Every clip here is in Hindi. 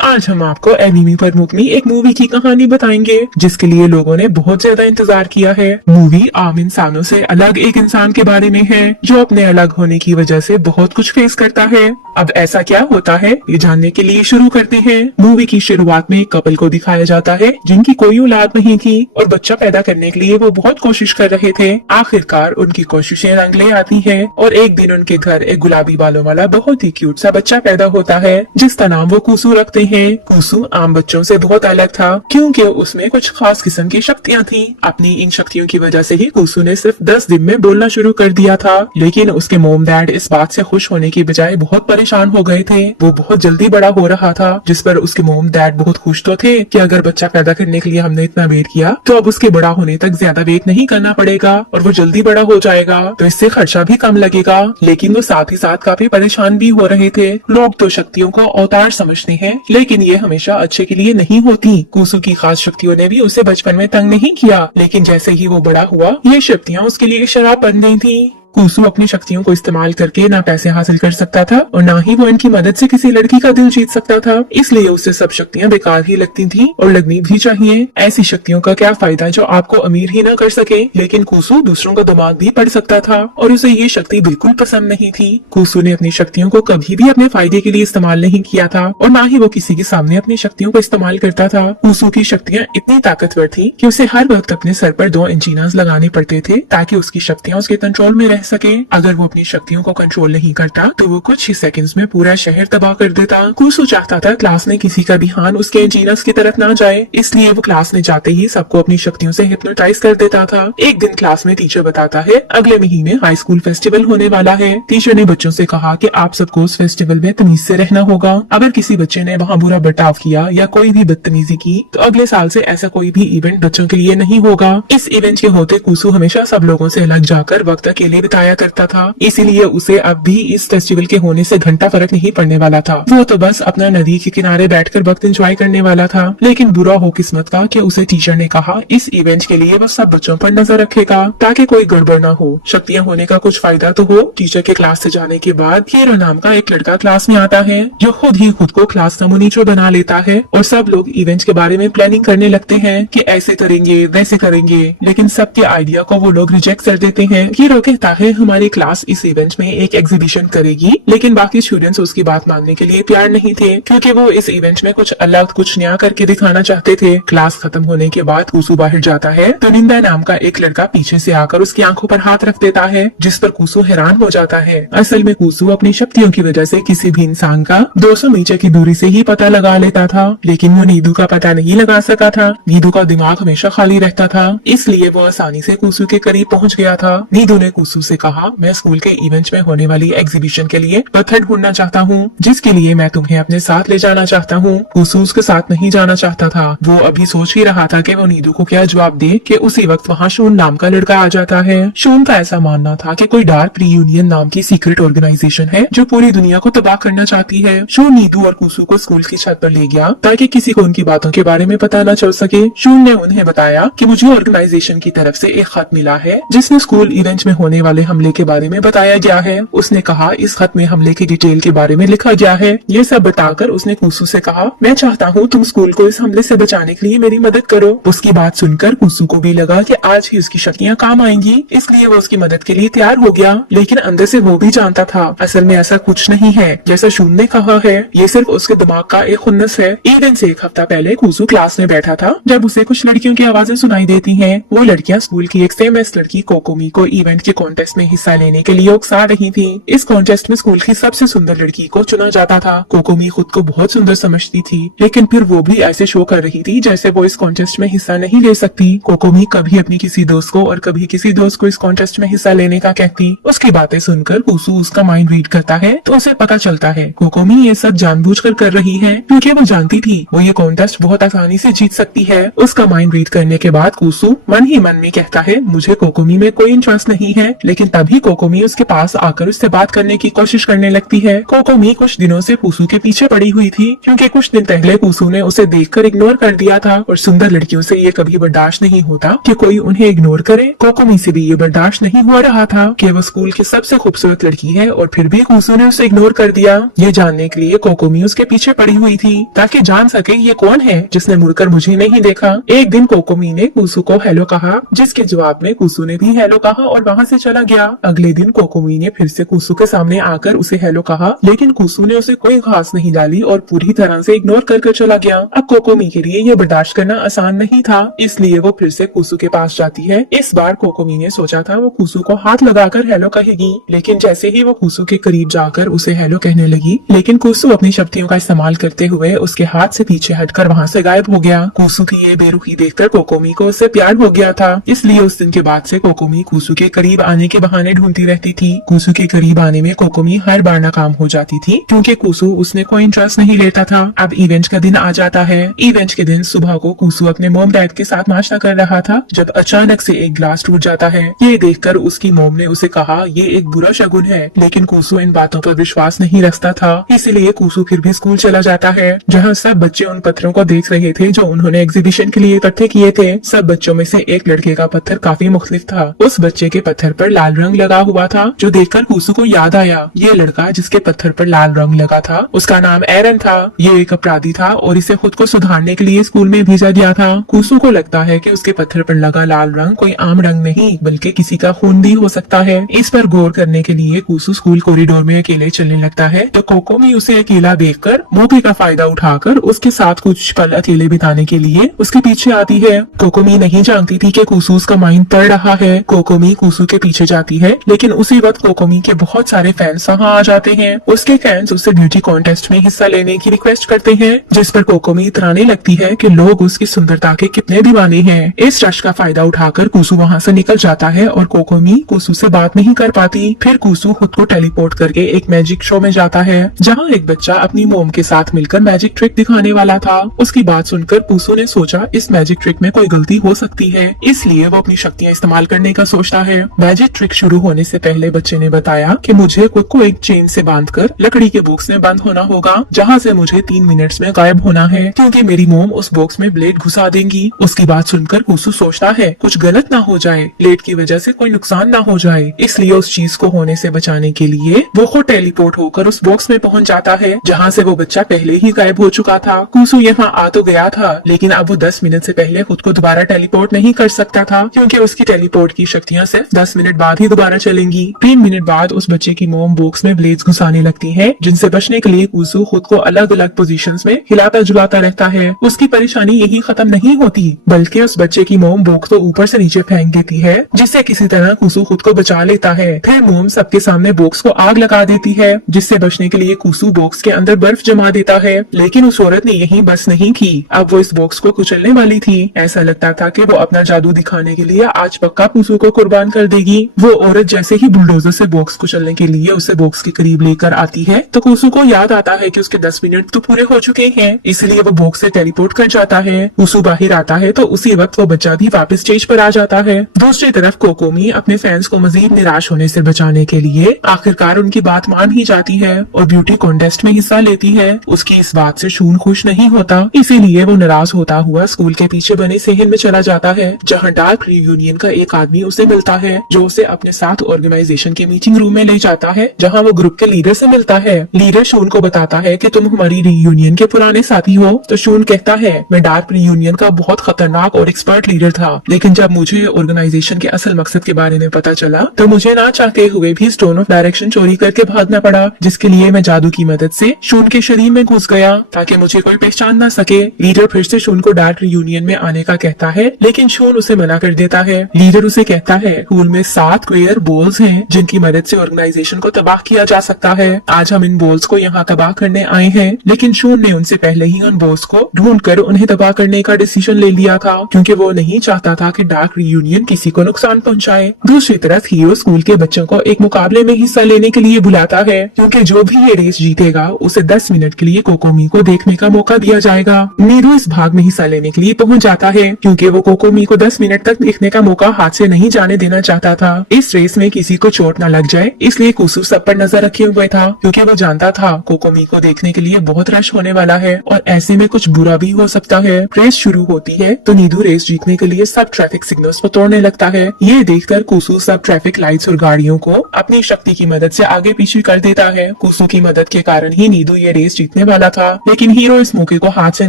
आज हम आपको एनिमी पर मुबनी एक मूवी की कहानी बताएंगे जिसके लिए लोगों ने बहुत ज्यादा इंतजार किया है। मूवी आम इंसानों से अलग एक इंसान के बारे में है जो अपने अलग होने की वजह से बहुत कुछ फेस करता है। अब ऐसा क्या होता है ये जानने के लिए शुरू करते हैं। मूवी की शुरुआत में एक कपल को दिखाया जाता है जिनकी कोई औलाद नहीं थी और बच्चा पैदा करने के लिए वो बहुत कोशिश कर रहे थे। आखिरकार उनकी कोशिशें रंग ले आती हैं और एक दिन उनके घर एक गुलाबी बालों वाला बहुत ही क्यूट सा बच्चा पैदा होता है जिसका नाम वो कुसू रखते हैं। कुसू आम बच्चों से बहुत अलग था क्योंकि उसमें कुछ खास किस्म की शक्तियां थी। अपनी इन शक्तियों की वजह से ही कुसू ने सिर्फ 10 दिन में बोलना शुरू कर दिया था, लेकिन उसके मोम डैड इस बात से खुश होने की बजाय बहुत परेशान हो गए थे। वो बहुत जल्दी बड़ा हो रहा था जिस पर उसके मोम डैड बहुत खुश तो थे कि अगर बच्चा पैदा करने के लिए हमने इतना वेट किया तो अब उसके बड़ा होने तक ज्यादा वेट नहीं करना पड़ेगा और वो जल्दी बड़ा हो जाएगा तो इससे खर्चा भी कम लगेगा। लेकिन वो साथ ही साथ काफी परेशान भी हो रहे थे। लोग तो शक्तियों को अवतार समझते हैं लेकिन ये हमेशा अच्छे के लिए नहीं होती। कुसू की खास शक्तियों ने भी उसे बचपन में तंग नहीं किया, लेकिन जैसे ही वो बड़ा हुआ ये शक्तियाँ उसके लिए शराब बन गई थी। कुसू अपनी शक्तियों को इस्तेमाल करके ना पैसे हासिल कर सकता था और ना ही वो इनकी मदद से किसी लड़की का दिल जीत सकता था, इसलिए उसे सब शक्तियां बेकार ही लगती थी और लगनी भी चाहिए। ऐसी शक्तियों का क्या फायदा जो आपको अमीर ही ना कर सके। लेकिन कुसू दूसरों का दिमाग भी पढ़ सकता था और उसे ये शक्ति बिल्कुल पसंद नहीं थी। कुसू ने अपनी शक्तियों को कभी भी अपने फायदे के लिए इस्तेमाल नहीं किया था और ना ही वो किसी के सामने अपनी शक्तियों को इस्तेमाल करता था। कुसू की शक्तियाँ इतनी ताकतवर थी कि उसे हर वक्त अपने सर पर 2 एंजीनास लगाने पड़ते थे ताकि उसकी शक्तियाँ उसके कंट्रोल में रह सके। अगर वो अपनी शक्तियों को कंट्रोल नहीं करता तो वो कुछ ही सेकंड्स में पूरा शहर तबाह कर देता। कुसू चाहता था क्लास में किसी का भी ध्यान उसके एंजीनस की तरफ ना जाए, इसलिए वो क्लास में जाते ही सबको अपनी शक्तियों से हिप्नोटाइज कर देता था। एक दिन क्लास में टीचर बताता है अगले महीने हाई स्कूल फेस्टिवल होने वाला है। टीचर ने बच्चों से कहा कि आप सबको उस फेस्टिवल में तमीज से रहना होगा। अगर किसी बच्चे ने वहाँ बुरा बर्ताव किया या कोई भी बदतमीजी की तो अगले साल से ऐसा कोई भी इवेंट बच्चों के लिए नहीं होगा। इस इवेंट के होते कुसू हमेशा सब लोगों से अलग जाकर वक्त अकेले बिताया करता था, इसीलिए उसे अब भी इस फेस्टिवल के होने से घंटा फर्क नहीं पड़ने वाला था। वो तो बस अपना नदी के किनारे बैठकर वक्त एंजॉय करने वाला था। लेकिन बुरा हो किस्मत का कि उसे टीचर ने कहा इस इवेंट के लिए वो सब बच्चों पर नजर रखेगा ताकि कोई गड़बड़ ना हो, शक्तियाँ होने का कुछ फायदा तो हो। टीचर के क्लास से जाने के बाद हीरो नाम का एक लड़का क्लास में आता है जो खुद ही खुद को क्लास का मोनिटर बना लेता है और सब लोग इवेंट के बारे में प्लानिंग करने लगते हैं कि ऐसे करेंगे वैसे करेंगे, लेकिन सबके आइडिया को वो लोग रिजेक्ट कर देते हैं। हीरो कहता है हमारी क्लास इस इवेंट में एक एग्जीबिशन करेगी, लेकिन बाकी स्टूडेंट्स उसकी बात मानने के लिए तैयार नहीं थे क्योंकि वो इस इवेंट में कुछ अलग कुछ नया करके दिखाना चाहते थे। क्लास खत्म होने के बाद कुसू बाहर जाता है तो निंदा नाम का एक लड़का पीछे से आकर उसकी आंखों पर हाथ रख देता है जिस पर कुसू हैरान हो जाता है। असल में कुसू अपनी शक्तियों की वजह से किसी भी इंसान का 200 मीटर की दूरी से ही पता लगा लेता था, लेकिन वो नीदू का पता नहीं लगा सका था। नीदू का दिमाग हमेशा खाली रहता था, इसलिए वो आसानी से कुसू के करीब पहुँच गया था। नीदू ने कुसू से कहा मैं स्कूल के इवेंट में होने वाली एग्जीबिशन के लिए पत्थर ढूंढना चाहता हूँ जिसके लिए मैं तुम्हें अपने साथ ले जाना चाहता हूँ। कुसू उसके साथ नहीं जाना चाहता था। वो अभी सोच ही रहा था कि वो नीदू को क्या जवाब दे कि उसी वक्त वहाँ शून नाम का लड़का आ जाता है। शून का ऐसा मानना था कि कोई डार्क रीयूनियन नाम की सीक्रेट ऑर्गेनाइजेशन है जो पूरी दुनिया को तबाह करना चाहती है। शून नीदू और कुसू को स्कूल की छत पर ले गया ताकि किसी को उनकी बातों के बारे में पता न चल सके। शून ने उन्हें बताया कि मुझे ऑर्गेनाइजेशन की तरफ से एक खत मिला है जिसमें स्कूल इवेंट में होने वाले हमले के बारे में बताया गया है। उसने कहा इस खत में हमले की डिटेल के बारे में लिखा गया है। ये सब बताकर उसने कुसू से कहा मैं चाहता हूँ तुम स्कूल को इस हमले से बचाने के लिए मेरी मदद करो। उसकी बात सुनकर कुसू को भी लगा कि आज ही उसकी शक्तियाँ काम आएंगी, इसलिए वो उसकी मदद के लिए तैयार हो गया। लेकिन अंदर से वो भी जानता था असल में ऐसा कुछ नहीं है जैसा शून ने कहा है, ये सिर्फ उसके दिमाग का एक खुन्नस है। इवेंट से एक हफ्ता पहले कुसू क्लास में बैठा था जब उसे कुछ लड़कियों की आवाजें सुनाई देती है। वो लड़कियाँ स्कूल की एक फेमस लड़की कोकोमी को इवेंट के कॉन्टेस्ट में हिस्सा लेने के लिए उकसा रही थी। इस कॉन्टेस्ट में स्कूल की सबसे सुंदर लड़की को चुना जाता था। कोकोमी खुद को बहुत सुंदर समझती थी, लेकिन फिर वो भी ऐसे शो कर रही थी जैसे वो इस कॉन्टेस्ट में हिस्सा नहीं ले सकती। कोकोमी कभी अपनी किसी दोस्त को और कभी किसी दोस्त को इस कॉन्टेस्ट में हिस्सा लेने का कहती। उसकी बातें सुनकर कुसू उसका माइंड रीड करता है तो उसे पता चलता है कोकोमी ये सब जानबूझकर कर रही है क्योंकि वो जानती थी वो ये कॉन्टेस्ट बहुत आसानी से जीत सकती है। उसका माइंड रीड करने के बाद कुसू मन ही मन में कहता है मुझे कोकोमी में कोई इंटरेस्ट नहीं है, लेकिन लेकिन तभी कोकोमी उसके पास आकर उससे बात करने की कोशिश करने लगती है। कोकोमी कुछ दिनों से कुसु के पीछे पड़ी हुई थी, क्योंकि कुछ दिन पहले कुसु ने उसे देखकर इग्नोर कर दिया था और सुंदर लड़कियों से ये कभी बर्दाश्त नहीं होता कि कोई उन्हें इग्नोर करे। कोकोमी से भी ये बर्दाश्त नहीं हो रहा था कि वो स्कूल की सबसे खूबसूरत लड़की है और फिर भी कुसु ने उसे इग्नोर कर दिया। ये जानने के लिए कोकोमी उसके पीछे पड़ी हुई थी ताकि जान सके ये कौन है जिसने मुड़कर मुझे नहीं देखा। एक दिन कोकोमी ने कुसु को हेलो कहा, जिसके जवाब में कुसु ने भी हेलो कहा और वहाँ से चला गया। अगले दिन कोकोमी ने फिर से कुसु के सामने आकर उसे हेलो कहा, लेकिन कुसु ने उसे कोई घास नहीं डाली और पूरी तरह से इग्नोर कर चला गया। अब कोकोमी के लिए ये बर्दाश्त करना आसान नहीं था, इसलिए वो फिर से कुसु के पास जाती है। इस बार कोकोमी ने सोचा था वो कुसु को हाथ लगाकर हेलो कहेगी, लेकिन जैसे ही वो कुसु के करीब जाकर उसे हेलो कहने लगी, लेकिन कुसु अपनी शक्तियों का इस्तेमाल करते हुए उसके हाथ से पीछे हटकर वहाँ से गायब हो गया। कुसु की ये बेरुखी देखकर कोकोमी को उससे प्यार हो गया था, इसलिए उस दिन के बाद से कोकोमी कुसु के करीब आने के बहाने ढूंढती रहती थी। कुसु के करीब आने में कोकोमी हर बार नाकाम हो जाती थी, क्योंकि कुसु उसने कोई इंटरेस्ट नहीं लेता था। अब इवेंट का दिन आ जाता है। इवेंट के दिन सुबह को कुसु अपने मोम डैड के साथ नाश्ता कर रहा था जब अचानक से एक ग्लास टूट जाता है। ये देखकर उसकी मोम ने उसे कहा ये एक बुरा शगुन है, लेकिन कुसु इन बातों पर विश्वास नहीं रखता था, इसलिए कुसु फिर भी स्कूल चला जाता है, जहाँ सब बच्चे उन पत्थरों को देख रहे थे जो उन्होंने एग्जीबिशन के लिए इकट्ठे किए थे। सब बच्चों में से एक लड़के का पत्थर काफी मुख्तलिफ था। उस बच्चे के पत्थर पर लाल रंग लगा हुआ था, जो देखकर कुसु को याद आया ये लड़का जिसके पत्थर पर लाल रंग लगा था उसका नाम एरन था। ये एक अपराधी था और इसे खुद को सुधारने के लिए स्कूल में भेजा गया था। कुसु को लगता है कि उसके पत्थर पर लगा लाल रंग कोई आम रंग नहीं बल्कि किसी का खून भी हो सकता है। इस पर गौर करने के लिए कुसु स्कूल कॉरिडोर में अकेले चलने लगता है, तो कोकोमी उसे अकेला देखकर मौके का फायदा उठाकर उसके साथ कुछ पल अकेले बिताने के लिए उसके पीछे आती है। कोकोमी नहीं जानती थी कि कुसु उसका माइंड पढ़ रहा है। कोकोमी कुसु के पीछे जाती है, लेकिन उसी वक्त कोकोमी के बहुत सारे फैंस वहाँ आ जाते हैं। उसके फैंस उससे ब्यूटी कॉन्टेस्ट में हिस्सा लेने की रिक्वेस्ट करते हैं, जिस पर कोकोमी इतराने लगती है कि लोग उसकी सुंदरता के कितने दीवाने हैं। इस रश का फायदा उठाकर कुसु वहाँ से निकल जाता है और कोकोमी कुसु से बात नहीं कर पाती। फिर कुसु खुद को टेलीपोर्ट करके एक मैजिक शो में जाता है, जहाँ एक बच्चा अपनी मोम के साथ मिलकर मैजिक ट्रिक दिखाने वाला था। उसकी बात सुनकर कुसु ने सोचा इस मैजिक ट्रिक में कोई गलती हो सकती है, इसलिए वो अपनी शक्तियाँ इस्तेमाल करने का सोचता है। मैजिक ट्रिक शुरू होने से पहले बच्चे ने बताया कि मुझे खुद को एक चेन से बांधकर लकड़ी के बॉक्स में बंद होना होगा, जहाँ से मुझे 3 मिनट्स में गायब होना है, क्योंकि मेरी मोम उस बॉक्स में ब्लेड घुसा देंगी। उसकी बात सुनकर कुसु सोचता है कुछ गलत ना हो जाए, ब्लेड की वजह से कोई नुकसान ना हो जाए, इसलिए उस चीज को होने से बचाने के लिए वो खुद टेलीपोर्ट होकर उस बॉक्स में पहुंच जाता है, जहाँ से वो बच्चा पहले ही गायब हो चुका था। कुसु यहाँ आ तो गया था, लेकिन अब वो 10 मिनट से पहले खुद को दोबारा टेलीपोर्ट नहीं कर सकता था, क्योंकि उसकी टेलीपोर्ट की शक्तियाँ सिर्फ 10 मिनट बाद ही दोबारा चलेंगी। 3 मिनट बाद उस बच्चे की मोम बॉक्स में ब्लेड्स घुसाने लगती है, जिनसे बचने के लिए कुसु खुद को अलग अलग पोजीशंस में हिलाता झुलाता रहता है। उसकी परेशानी यही खत्म नहीं होती, बल्कि उस बच्चे की मोम बॉक्स तो ऊपर से नीचे फेंक देती है, जिससे किसी तरह कुसु खुद को बचा लेता है। फिर मोम सबके सामने बॉक्स को आग लगा देती है, जिससे बचने के लिए कुसु बॉक्स के अंदर बर्फ जमा देता है। लेकिन उस औरत ने यही बस नहीं की, अब वो इस बॉक्स को कुचलने वाली थी। ऐसा लगता था कि वो अपना जादू दिखाने के लिए आज पक्का कुसु को कुर्बान कर देगी। वो औरत जैसे ही बुलडोजर से बॉक्स कुचलने के लिए उसे बॉक्स के करीब लेकर आती है, तो कुसु को याद आता है कि उसके 10 मिनट तो पूरे हो चुके हैं, इसलिए वो बॉक्स से टेलीपोर्ट कर जाता है। कुसु बाहर आता है तो उसी वक्त वो बच्चा भी वापस स्टेज पर आ जाता है। दूसरी तरफ कोकोमी अपने फैंस को मजीद निराश होने से बचाने के लिए आखिरकार उनकी बात मान ही जाती है और ब्यूटी कॉन्टेस्ट में हिस्सा लेती है। उसकी इस बात से शून खुश नहीं होता, इसीलिए वो नाराज होता हुआ स्कूल के पीछे बने सहन में चला जाता है, जहाँ डार्क रियूनियन का एक आदमी उसे मिलता है, जो उसे अपने साथ ऑर्गेनाइजेशन के मीटिंग रूम में ले जाता है, जहाँ वो ग्रुप के लीडर से मिलता है। लीडर शून को बताता है कि तुम हमारी रियूनियन के पुराने साथी हो। तो शून कहता है मैं डार्क रियूनियन का बहुत खतरनाक और एक्सपर्ट लीडर था, लेकिन जब मुझे ऑर्गेनाइजेशन के असल मकसद के बारे में पता चला तो मुझे ना चाहते हुए भी स्टोन ऑफ डायरेक्शन चोरी करके भागना पड़ा, जिसके लिए मैं जादू की मदद से शून के शरीर में घुस गया ताकि मुझे कोई पहचान ना सके। लीडर फिर से शून को डार्क रियूनियन में आने का कहता है, लेकिन शून उसे मना कर देता है। लीडर उसे कहता है स्कूल में 7 क्वेयर बॉल्स हैं, जिनकी मदद से ऑर्गेनाइजेशन को तबाह किया जा सकता है। आज हम इन बॉल्स को यहाँ तबाह करने आए हैं, लेकिन शून ने उनसे पहले ही उन बॉल्स को ढूंढकर उन्हें तबाह करने का डिसीजन ले लिया था, क्योंकि वो नहीं चाहता था कि डार्क रियूनियन किसी को नुकसान पहुंचाए। दूसरी तरफ हीरो स्कूल के बच्चों को एक मुकाबले में हिस्सा लेने के लिए बुलाता है, क्योंकि जो भी ये रेस जीतेगा उसे 10 मिनट के लिए कोकोमी को देखने का मौका दिया जाएगा। नीरू इस भाग में हिस्सा लेने के लिए पहुंच जाता है, क्योंकि वो कोकोमी को 10 मिनट तक देखने का मौका हाथ से नहीं जाने देना चाहता था। इस रेस में किसी को चोट न लग जाए, इसलिए कुसु सब पर नजर रखे हुए था, क्योंकि वो जानता था कोकोमी को देखने के लिए बहुत रश होने वाला है और ऐसे में कुछ बुरा भी हो सकता है। रेस शुरू होती है तो नीदू रेस जीतने के लिए सब ट्रैफिक सिग्नल्स को तोड़ने लगता है। ये देखकर कुसु सब ट्रैफिक लाइट्स और गाड़ियों को अपनी शक्ति की मदद से आगे पीछे कर देता है। कुसु की मदद के कारण ही नीदू ये रेस जीतने वाला था, लेकिन हीरो इस मौके को हाथ से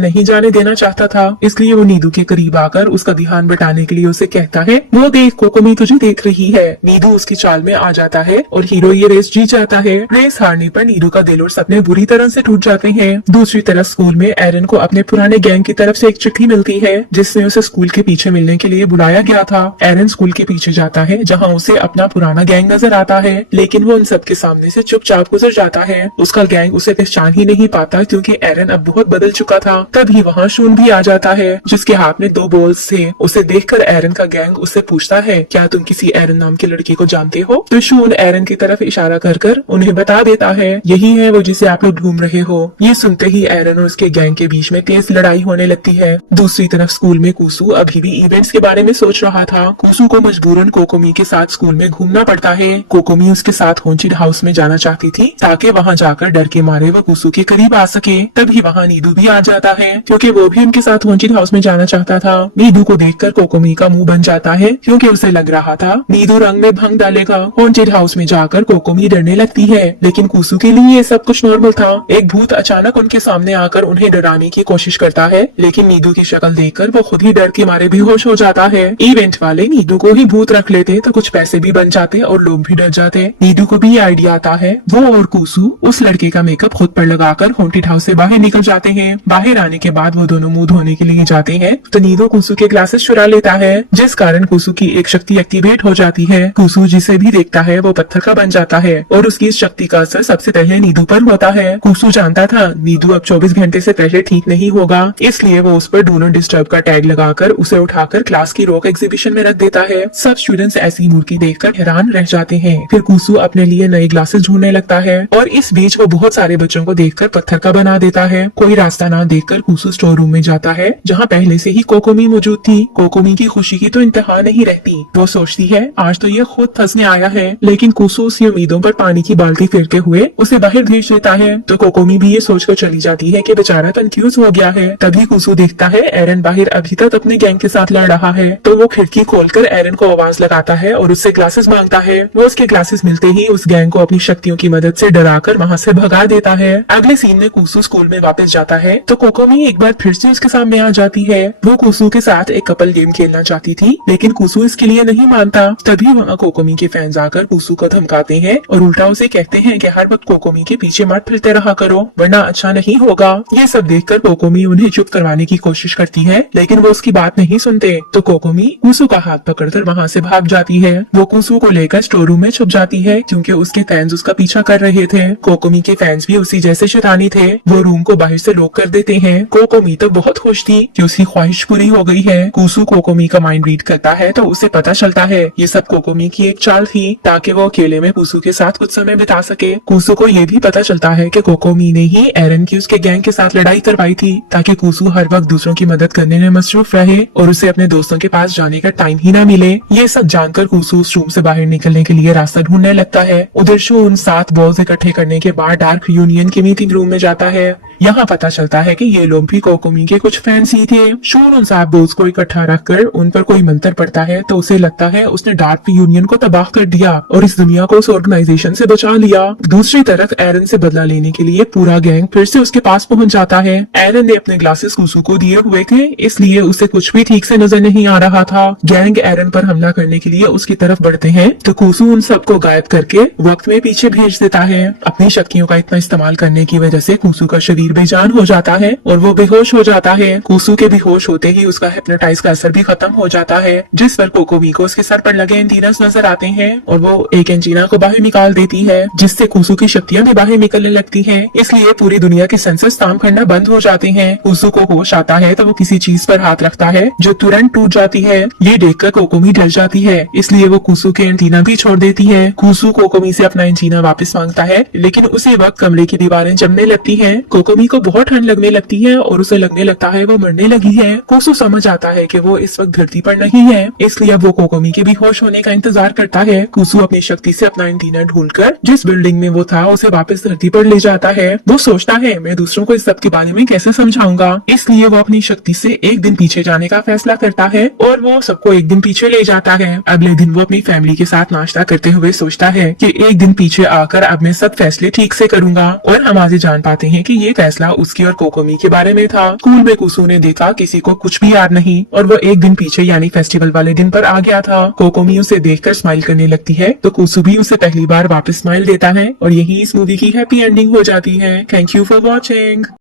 नहीं जाने देना चाहता था, इसलिए वो नीदू के करीब आकर उसका ध्यान बटाने के लिए उसे कहता है, वो देख कोकोमी तुझे देख रही है। नीदू उसकी चाल में आ जाता है और हीरो ये रेस जीत जाता है। रेस हारने पर नीदू का दिल और सपने बुरी तरह से टूट जाते हैं। दूसरी तरफ स्कूल में एरन को अपने पुराने गैंग की तरफ से एक चिट्ठी मिलती है जिसमें उसे स्कूल के पीछे मिलने के लिए बुलाया गया था। एरन स्कूल के पीछे जाता है जहाँ उसे अपना पुराना गैंग नजर आता है, लेकिन वो उन सबके सामने से चुपचाप गुजर जाता है। उसका गैंग उसे पहचान ही नहीं पाता क्योंकि एरन अब बहुत बदल चुका था। तभी वहाँ शून भी आ जाता है जिसके हाथ में 2 बॉल्स थे। उसे देखकर एरन का गैंग उससे पूछता है, क्या तुम किसी एरन नाम की लड़की को जानते हो? तो शून एरन की तरफ इशारा कर उन्हें बता देता है, यही है वो जिसे आप लोग ढूंढ रहे हो। ये सुनते ही एरन और उसके गैंग के बीच में तेज लड़ाई होने लगती है। दूसरी तरफ स्कूल में कुसु अभी भी इवेंट्स के बारे में सोच रहा था। कुसु को मजबूरन कोकोमी के साथ स्कूल में घूमना पड़ता है। कोकोमी उसके साथ हॉन्टेड हाउस में जाना चाहती थी ताकि वहाँ जाकर डर के मारे वो कुसु के करीब आ सके। तभी वहाँ नीदू भी आ जाता है क्योंकि वो भी उनके साथ हॉन्टेड हाउस में जाना चाहता था। नीदू को देखकर कोकोमी का मुंह बन जाता है क्योंकि उसे लग रहा था नीदू रंग में भंग डालेगा। हॉन्टेड हाउस में जाकर कोकोमी डरने लगती है, लेकिन कुसु के लिए ये सब कुछ नॉर्मल था। एक भूत अचानक उनके सामने आकर उन्हें डराने की कोशिश करता है, लेकिन नीदू की शक्ल देखकर वो खुद ही डर के मारे बेहोश हो जाता है। इवेंट वाले नीदू को ही भूत रख लेते तो कुछ पैसे भी बन जाते और लोग भी डर जाते। नीदू को भी आइडिया आता है। वो और कुसु उस लड़के का मेकअप खुद पर लगाकर हॉन्टेड हाउस से बाहर निकल जाते हैं। बाहर आने के बाद वो दोनों मुंह धोने के लिए जाते हैं तो नीदू कुसु के ग्लासेस चुरा लेता है, जिस कारण कुसु की एक शक्ति एक्टिवेट हो जाती है। कुसु जिसे भी देखता है वो पत्थर का बन जाता है और उसकी इस शक्ति का असर सबसे पहले नीदू पर होता है। कुसु जानता था नीदू अब 24 घंटे से पहले ठीक नहीं होगा, इसलिए वो उस पर डू नॉट डिस्टर्ब का टैग लगाकर उसे उठाकर क्लास की रॉक एग्जीबिशन में रख देता है। सब स्टूडेंट्स ऐसी मूर्ति देखकर हैरान रह जाते हैं। फिर कुसु अपने लिए नए ग्लासेस ढूंढने लगता है और इस बीच वो बहुत सारे बच्चों को देखकर पत्थर का बना देता है। कोई रास्ता ना देखकर कुसु स्टोर रूम में जाता है जहाँ पहले से ही कोकोमी मौजूद थी। कोकोमी की खुशी की तो इंतहा नहीं रहती। वो सोचती है आज तो ये खुद फंसने आया है, लेकिन कुसु उसकी उम्मीदों पर पानी की बाल्टी फेरते हुए उसे बाहर भेज देता है। तो कोकोमी भी ये सोचकर चली जाती है कि बेचारा कंफ्यूज हो गया है। तभी कुसु देखता है एरन बाहर अभी तक अपने गैंग के साथ लड़ रहा है, तो वो खिड़की खोलकर एरन को आवाज लगाता है और उससे ग्लासेस मांगता है। वो उसके ग्लासेस मिलते ही उस गैंग को अपनी शक्तियों की मदद से डराकर वहाँ से भगा देता है। अगले सीन में कुसु स्कूल में वापस जाता है तो कोकोमी एक बार फिर से उसके सामने आ जाती है। वो कुसु के साथ एक कपल गेम खेलना चाहती थी, लेकिन कुसु इसके लिए नहीं मानता। तभी वहाँ कोकोमी के फैंस आकर कुसु को धमकाते हैं और उल्टा उसे कहते हैं कि हर वक्त कोकोमी के पीछे मत फिरते रहा करो वरना अच्छा नहीं होगा। ये सब देखकर कोकोमी उन्हें चुप करवाने की कोशिश करती है, लेकिन वो उसकी बात नहीं सुनते। तो कोकोमी कुसु का हाथ पकड़कर वहाँ से भाग जाती है। वो कुसु को लेकर स्टोर रूम में छुप जाती है क्योंकि उसके फैंस उसका पीछा कर रहे थे। कोकोमी के फैंस भी उसी जैसे शैतानी थे। वो रूम को बाहर से लॉक कर देते हैं। कोकोमी तो बहुत खुश थी कि उसकी ख्वाहिश पूरी हो गई है। कुसु कोकोमी का माइंड रीड करता है तो उसे पता चलता है ये सब कोकोमी की एक चाल थी ताकि वो अकेले में कुसु के साथ कुछ समय बिता सके। कुसु को ये भी पता चलता है कि कोकोमी ने ही एरन की उसके गैंग के साथ लड़ाई करवाई थी ताकि कुसु हर वक्त दूसरों की मदद करने में मसरूफ रहे और उसे अपने दोस्तों के पास जाने का टाइम ही ना मिले। ये सब जानकर कुसु उस रूम से बाहर निकलने के लिए रास्ता ढूंढने लगता है। उधर शून 7 बॉल्स इकट्ठे करने के बाद डार्क यूनियन के मीटिंग रूम में जाता है। यहाँ पता चलता है कि ये लोग भी कोकोमी के कुछ फैंस ही थे। शून उन 7 बॉल्स को इकट्ठा रखकर उन पर कोई मंत्र पड़ता है तो उसे लगता है उसने डार्क यूनियन को तबाह कर दिया और इस दुनिया को उस ऑर्गेनाइजेशन से बचा लिया। दूसरी तरफ एरन से बदला लेने के लिए पूरा गैंग फिर से उसके पास पहुंच जाता है। एरन ने अपने ग्लासेस कुसु को दिए हुए थे, इसलिए उसे कुछ भी ठीक से नजर नहीं आ रहा था। गैंग एरन पर हमला करने के लिए उसकी तरफ बढ़ते हैं तो कुसु उन सबको गायब करके वक्त में पीछे भेज देता है। अपनी शक्तियों का इतना इस्तेमाल करने की वजह से कुसु का शरीर बेजान हो जाता है और वो बेहोश हो जाता है। कुसु के बेहोश होते ही उसका हिप्नोटाइज का असर भी खत्म हो जाता है, जिस पर कोकोमी को उसके सर पर लगे एंटीनास नजर आते हैं और वो एक एंटीना को बाहर निकाल देती है जिससे कुसु की शक्तियां भी बाहर निकलने लगती हैं। इसलिए पूरी दुनिया के सेंसर्स काम करना बंद हो जाते हैं। कुसु को होश आता है तो वो किसी चीज पर हाथ रखता है जो तुरंत टूट जाती है। ये देखकर कोकोमी डर जाती है, इसलिए वो कुसु के एंटीना भी छोड़ देती है। कुसु कोकोमी से अपना एंटीना वापस मांगता है, लेकिन उसी वक्त कमरे की दीवारें जमने लगती हैं। कोकोमी को बहुत ठंड लगने लगती है और उसे लगने लगता है वो मरने लगी है। कुसु समझ आता है कि वो इस वक्त धरती पर नहीं है, इसलिए अब वो कोकोमी के भी होश होने का इंतजार करता है। कुसु अपनी शक्ति से अपना एंटीना ढूंढकर जिस बिल्डिंग में वो था उसे वापस धरती पर ले जाता है। वो सोचता है मैं दूसरों को इस सब के बारे में कैसे समझाऊंगा, इसलिए वो अपनी शक्ति से एक दिन पीछे जाने का फैसला करता है और वो सबको एक दिन पीछे ले जाता है। अगले दिन वो अपनी फैमिली के साथ नाश्ता करते हुए सोचता है कि एक दिन पीछे आकर अब मैं सब फैसले ठीक से करूंगा। और हम आगे जान पाते हैं कि ये फैसला उसकी और कोकोमी के बारे में था। स्कूल में कुसु ने देखा किसी को कुछ भी याद नहीं और वो एक दिन पीछे यानी फेस्टिवल वाले दिन पर आ गया था। कोकोमी उसे देखकर स्माइल करने लगती है तो कुसु भी उसे पहली बार वापस स्माइल देता है और यही इस मूवी की हैप्पी एंडिंग हो जाती है। Thank you for watching.